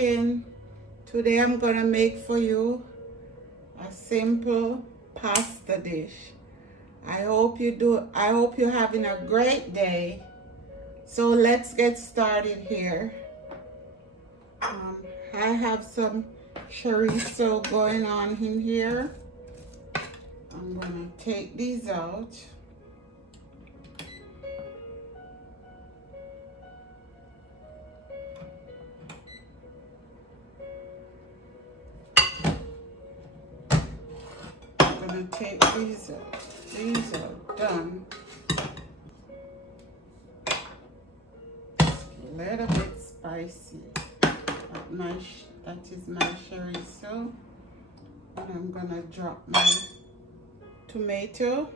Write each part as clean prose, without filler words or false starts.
watching. Today I'm gonna make for you a simple pasta dish. I hope you're having a great day. So let's get started here. I have some chorizo going on in here. I'm gonna take these out. I'm gonna take these out. These are done. A little bit spicy. That is my chorizo. And I'm gonna drop my tomato.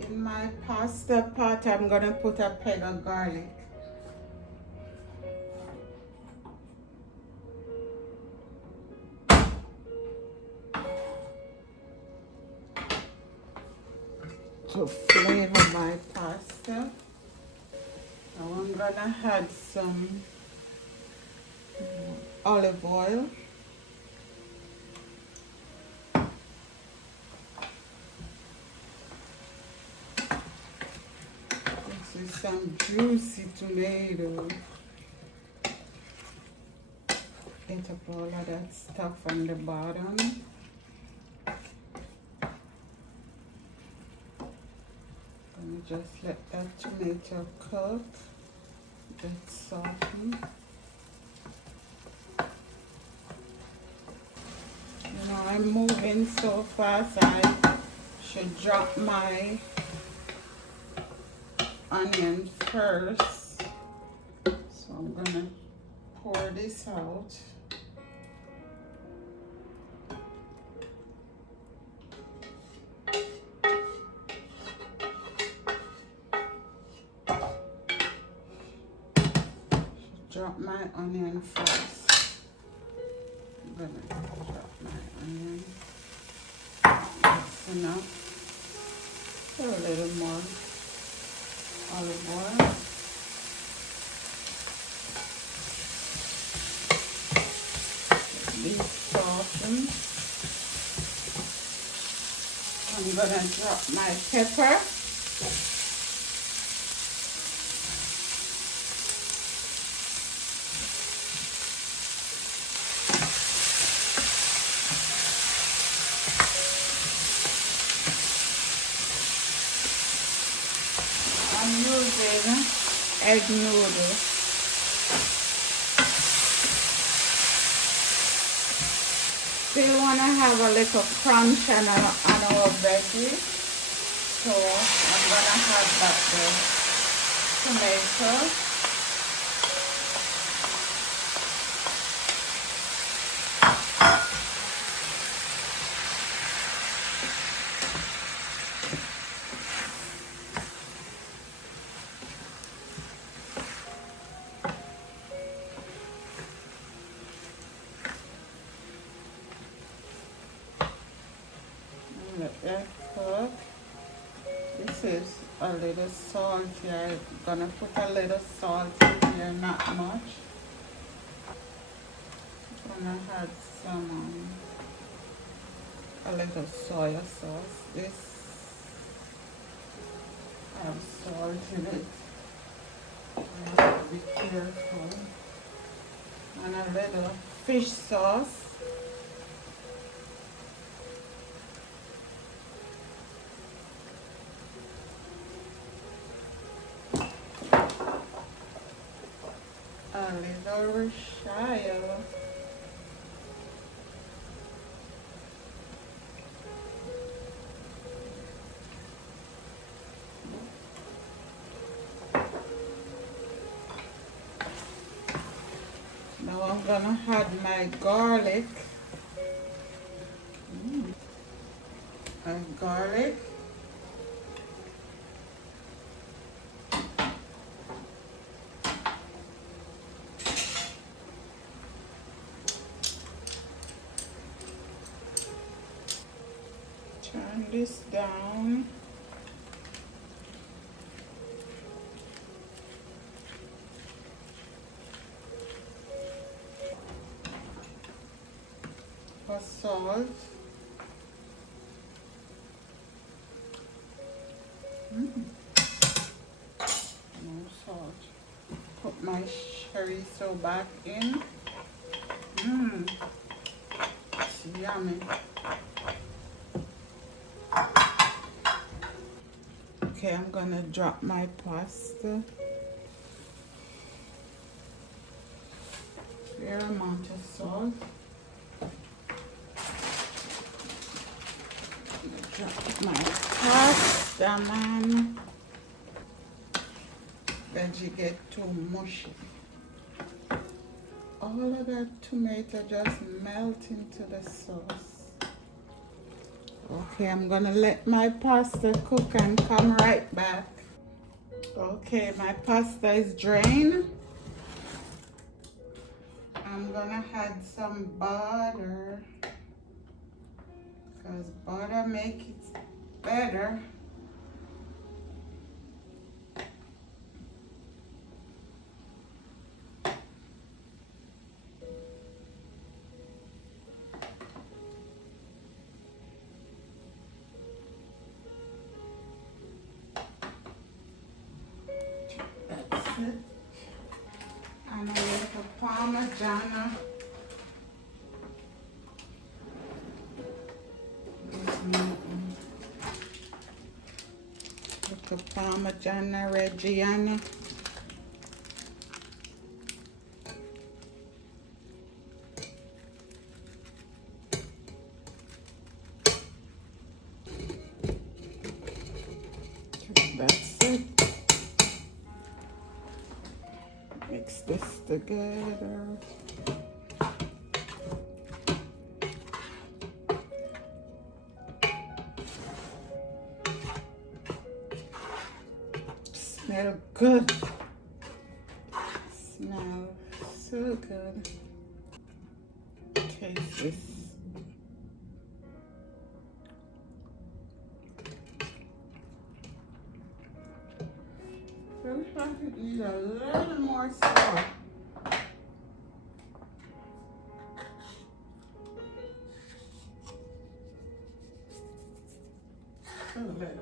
In my pasta pot, I'm gonna put a peg of garlic. To flavor my pasta. Now I'm gonna add some olive oil. This is some juicy tomato. Get up all of that stuff on the bottom. Just let that tomato cook, get soften. You know, I'm moving so fast, I should drop my onion first. So I'm gonna pour this out. Drop my onion first. I'm gonna drop my onion. That's enough. A little more olive oil. These soften. I'm gonna drop my pepper. I'm using egg noodle. Still want to have a little crunch on our veggie, so I'm going to have that tomato. Let that cook. This is a little salty. I'm gonna put a little salt in here, not much. I'm gonna add some a little soy sauce. This has salt in it. I have to be careful. And a little fish sauce. A little Worcestershire. Now I'm gonna add my garlic. And garlic. Turn this down. For salt. No salt. Put my chorizo back in. It's yummy. Okay, I'm gonna drop my pasta. Fair amount of salt. Drop my pasta, man. Veggie get too mushy. All of that tomato just melt into the sauce. Okay, I'm gonna let my pasta cook and come right back. Okay, my pasta is drained. I'm gonna add some butter because butter makes it better. That's it. And a little Parmesan. Little Parmesan Reggiano. That's it. Mix this together. Smell good. Smell so good. Taste this. Feels like it needs a little more salt. A little bit.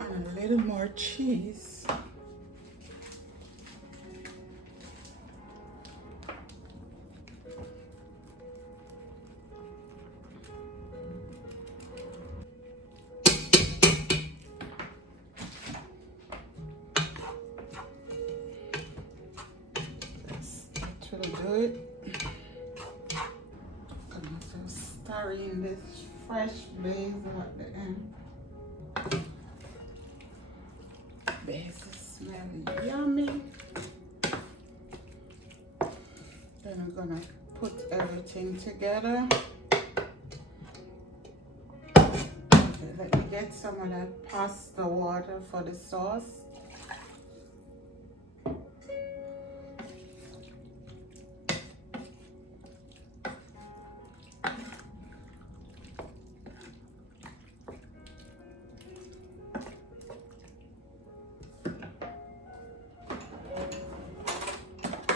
And a little more cheese. That will do it. I'm gonna stir in this fresh basil at the end. Basil smells yummy. Then I'm gonna put everything together. Okay, let me get some of that pasta water for the sauce.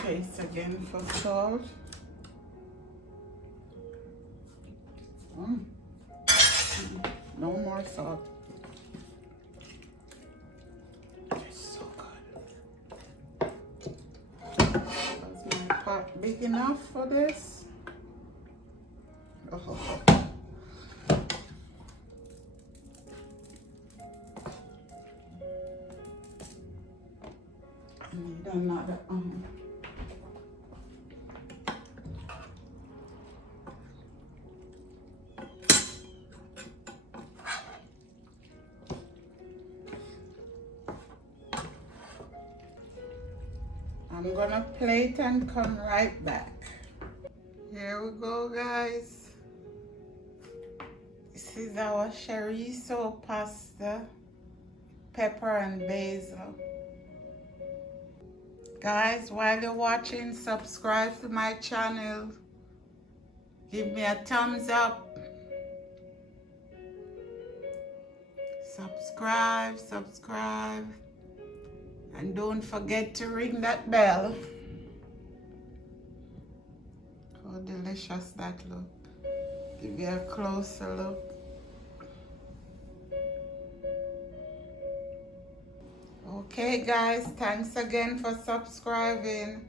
Taste again for salt. No more salt. It's so good. Was my pot big enough for this? Oh. I need another I'm gonna plate and come right back. Here we go, guys. This is our chorizo pasta, pepper and basil. Guys, while you're watching, subscribe to my channel. Give me a thumbs up. Subscribe. And don't forget to ring that bell. How delicious that look. Give you a closer look. Okay guys, thanks again for subscribing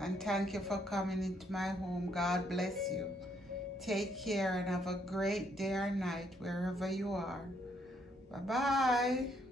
and thank you for coming into my home. God bless you. Take care and have a great day or night wherever you are. Bye-bye.